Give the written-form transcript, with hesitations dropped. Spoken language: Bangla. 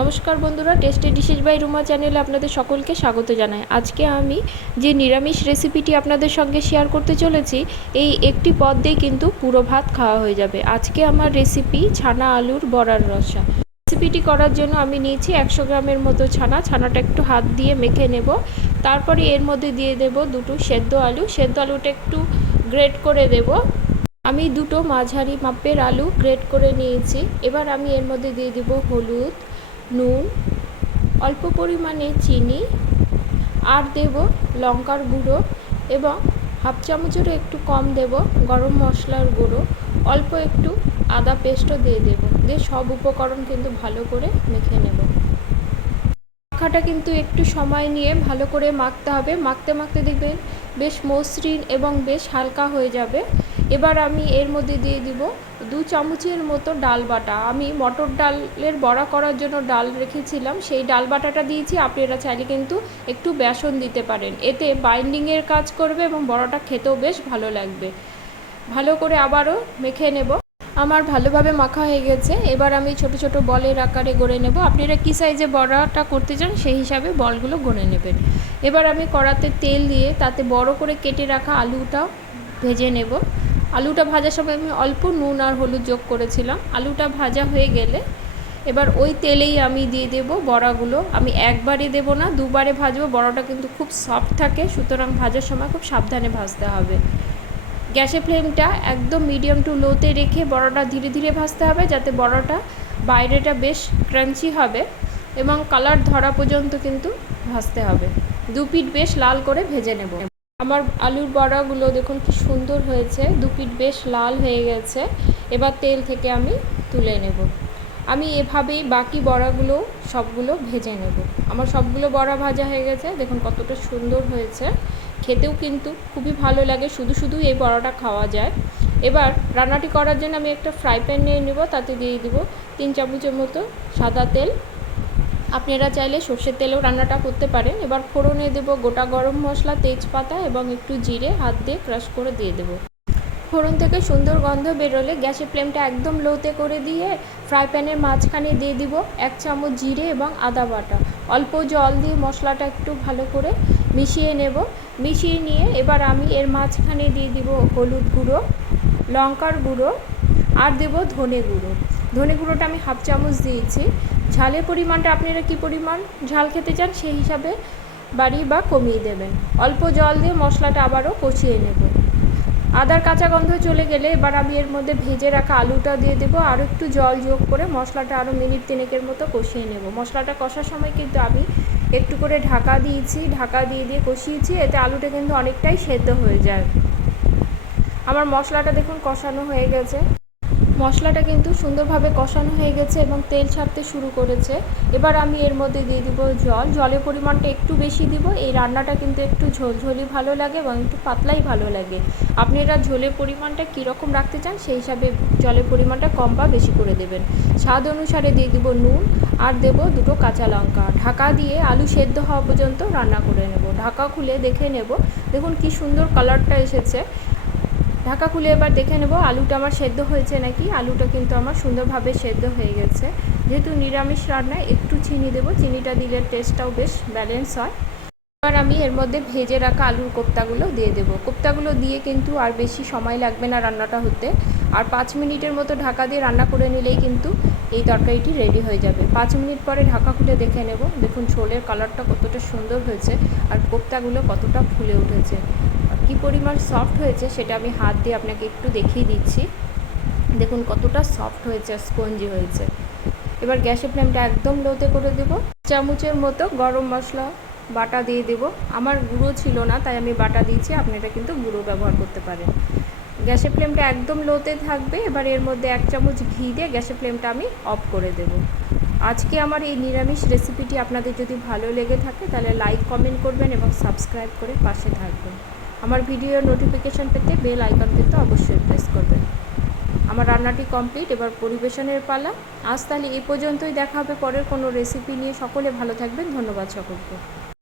নমস্কার বন্ধুরা, টেস্টি ডিশেস বাই রুমা চ্যানেলে আপনাদের সকলকে স্বাগত জানাই। আজকে আমি যে নিরামিষ রেসিপিটি আপনাদের সঙ্গে শেয়ার করতে চলেছি, এই একটি পদ দিয়ে কিন্তু পুরো ভাত খাওয়া হয়ে যাবে। আজকে আমার রেসিপি ছানা আলুর বড়ার রসা। রেসিপিটি করার জন্য আমি নিয়েছি 100 গ্রামের মতো ছানাটা একটু হাত দিয়ে মেখে নেব। তারপরে এর মধ্যে দিয়ে দেব দুটো সেদ্ধ আলুটা একটু গ্রেট করে দেব। আমি দুটো মাঝারি মাপের আলু গ্রেট করে নিয়েছি। এবার আমি এর মধ্যে দিয়ে দেব হলুদ, নুন, অল্প পরিমাণে চিনি, আর দেব লঙ্কার গুঁড়ো এবং হাফ চামচেরও একটু কম দেব গরম মশলার গুঁড়ো, অল্প একটু আদা পেস্টও দিয়ে দেব। দিয়ে সব উপকরণ কিন্তু ভালো করে মেখে নেব। মাখাটা কিন্তু একটু সময় নিয়ে ভালো করে মাখতে হবে। মাখতে মাখতে দেখবেন বেশ মসৃণ এবং বেশ হালকা হয়ে যাবে। এবার আমি এর মধ্যে দিয়ে দিব 2 চামচের মতো ডাল বাটা। আমি মটর ডালের বড়া করার জন্য ডাল রেখেছিলাম, সেই ডাল বাটাটা দিয়েছি। আপনারা চাইলে কিন্তু একটু বেসন দিতে পারেন, এতে বাইন্ডিংয়ের কাজ করবে এবং বড়াটা খেতেও বেশ ভালো লাগবে। ভালো করে আবারও মেখে নেব। আমার ভালোভাবে মাখা হয়ে গেছে। এবার আমি ছোট ছোট বলের আকারে গড়ে নেব। আপনারা কী সাইজে বড়াটা করতে চান সেই হিসাবে বলগুলো গড়ে নেবেন। এবার আমি কড়াতে তেল দিয়ে তাতে বড় করে কেটে রাখা আলুটা ভেজে নেব। আলুটা ভাজার সময় আমি অল্প নুন আর হলুদ যোগ করেছিলাম। আলুটা ভাজা হয়ে গেলে এবার ওই তেলেই আমি দিয়ে দেব বড়াগুলো। আমি একবারে দেব না, দুবারে ভাজবো। বড়াটা কিন্তু খুব সফট থাকে, সুতরাং ভাজার সময় খুব সাবধানে ভাজতে হবে। গ্যাসের ফ্লেমটা একদম মিডিয়াম টু লোতে রেখে বড়াটা ধীরে ধীরে ভাজতে হবে, যাতে বড়াটা বাইরেটা বেশ ক্রাঞ্চি হবে এবং কালার ধরা পর্যন্ত কিন্তু ভাজতে হবে। দু পিঠ বেশ লাল করে ভেজে নেব। আমার আলুর বড়াগুলো দেখুন কি সুন্দর হয়েছে, দু পিঠ বেশ লাল হয়ে গেছে। এবার তেল থেকে আমি তুলে নেব। আমি এভাবেই বাকি বড়াগুলো সবগুলো ভেজে নেব। আমার সবগুলো বড়া ভাজা হয়ে গেছে, দেখুন কতটা সুন্দর হয়েছে। খেতেও কিন্তু খুবই ভালো লাগে, শুধু শুধু এই বড়াটা খাওয়া যায়। এবার রান্নাটি করার জন্য আমি একটা ফ্রাই প্যান নিয়ে নেব, তাতে দিয়ে দেব 3 চামচের মতো সাদা তেল। আপনারা চাইলে সর্ষের তেলেও রান্নাটা করতে পারেন। এবার ফোড়নে দেব গোটা গরম মশলা, তেজপাতা এবং একটু জিরে হাত দিয়ে ক্রাশ করে দিয়ে দেব। ফোড়ন থেকে সুন্দর গন্ধ বেরোলে গ্যাসের ফ্লেমটা একদম লোতে করে দিয়ে ফ্রাই প্যানের মাঝখানে দিয়ে দিব 1 চামচ জিরে এবং আদা বাটা। অল্প জল দিয়ে মশলাটা একটু ভালো করে মিশিয়ে নেব। মিশিয়ে নিয়ে এবার আমি এর মাঝখানে দিয়ে দিব হলুদ গুঁড়ো, লঙ্কার গুঁড়ো, আর দেব ধনে গুঁড়ো। ধনে গুঁড়োটা আমি হাফ চামচ দিয়েছি। ঝালের পরিমাণটা আপনারা কী পরিমাণ ঝাল খেতে চান সেই হিসাবে বাড়িয়ে বা কমিয়ে দেবেন। অল্প জল দিয়ে মশলাটা আবারও কষিয়ে নেব। আদার কাঁচা গন্ধ চলে গেলে এবার আমি এর মধ্যে ভেজে রাখা আলুটা দিয়ে দেবো। আরও একটু জল যোগ করে মশলাটা আরও মিনিট 3 মতো কষিয়ে নেব। মশলাটা কষার সময় কিন্তু আমি একটু করে ঢাকা দিয়েছি, ঢাকা দিয়ে দিয়ে কষিয়েছি, এতে আলুটা কিন্তু অনেকটাই সেদ্ধ হয়ে যায়। আমার মশলাটা দেখুন কষানো হয়ে গেছে। মশলাটা কিন্তু সুন্দরভাবে কষানো হয়ে গেছে এবং তেল ছাড়তে শুরু করেছে। এবার আমি এর মধ্যে দিয়ে দিব জল। জলের পরিমাণটা একটু বেশি দিব। এই রান্নাটা কিন্তু একটু ঝোলঝোলি ভালো লাগে এবং একটু পাতলাই ভালো লাগে। আপনারা ঝোলের পরিমাণটা কীরকম রাখতে চান সেই হিসাবে জলের পরিমাণটা কম বা বেশি করে দেবেন। স্বাদ অনুসারে দিয়ে দিব নুন, আর দেব দুটো কাঁচা লঙ্কা। ঢাকা দিয়ে আলু সেদ্ধ হওয়া পর্যন্ত রান্না করে নেব। ঢাকা খুলে দেখে নেব, দেখুন কি সুন্দর কালারটা এসেছে। ঢাকা খুলে এবার দেখে নেব আলুটা আমার সেদ্ধ হয়েছে নাকি। আলুটা কিন্তু আমার সুন্দরভাবে সেদ্ধ হয়ে গেছে। যেহেতু নিরামিষ রান্নায় একটু চিনি দেব, চিনিটা দিলে টেস্টটাও বেশ ব্যালেন্স হয়। এবার আমি এর মধ্যে ভেজে রাখা আলুর কোপ্তাগুলো দিয়ে দেবো। কোপ্তাগুলো দিয়ে কিন্তু আর বেশি সময় লাগবে না রান্নাটা হতে। আর 5 মিনিটের মতো ঢাকা দিয়ে রান্না করে নিলেই কিন্তু এই তরকারিটি রেডি হয়ে যাবে। 5 মিনিট পরে ঢাকা খুলে দেখে নেব, দেখুন ঝোলের কালারটা কতটা সুন্দর হয়েছে আর কোপ্তাগুলো কতটা ফুলে উঠেছে। কী পরিমাণ সফট হয়েছে সেটা আমি হাত দিয়ে আপনাকে একটু দেখিয়ে দিচ্ছি। দেখুন কতটা সফট হয়েছে, স্পঞ্জি হয়েছে। এবার গ্যাসের ফ্লেমটা একদম লোতে করে দেব। চামচের মতো গরম মশলা বাটা দিয়ে দেব। আমার গুঁড়ো ছিল না তাই আমি বাটা দিয়েছি, আপনারা কিন্তু গুঁড়ো ব্যবহার করতে পারেন। গ্যাসের ফ্লেমটা একদম লোতে থাকবে। এবার এর মধ্যে 1 চামচ ঘি দিয়ে গ্যাসের ফ্লেমটা আমি অফ করে দেব। আজকে আমার এই নিরামিষ রেসিপিটি আপনাদের যদি ভালো লেগে থাকে তাহলে লাইক কমেন্ট করবেন এবং সাবস্ক্রাইব করে পাশে থাকবেন। আমার ভিডিওর নোটিফিকেশান পেতে বেল আইকন কিন্তু অবশ্যই প্রেস করবেন। আমার রান্নাটি কমপ্লিট, এবার পরিবেশনের পালা। আজ তাহলে এই পর্যন্তই, দেখা হবে পরের কোনো রেসিপি নিয়ে। সকলে ভালো থাকবেন, ধন্যবাদ সকলকে।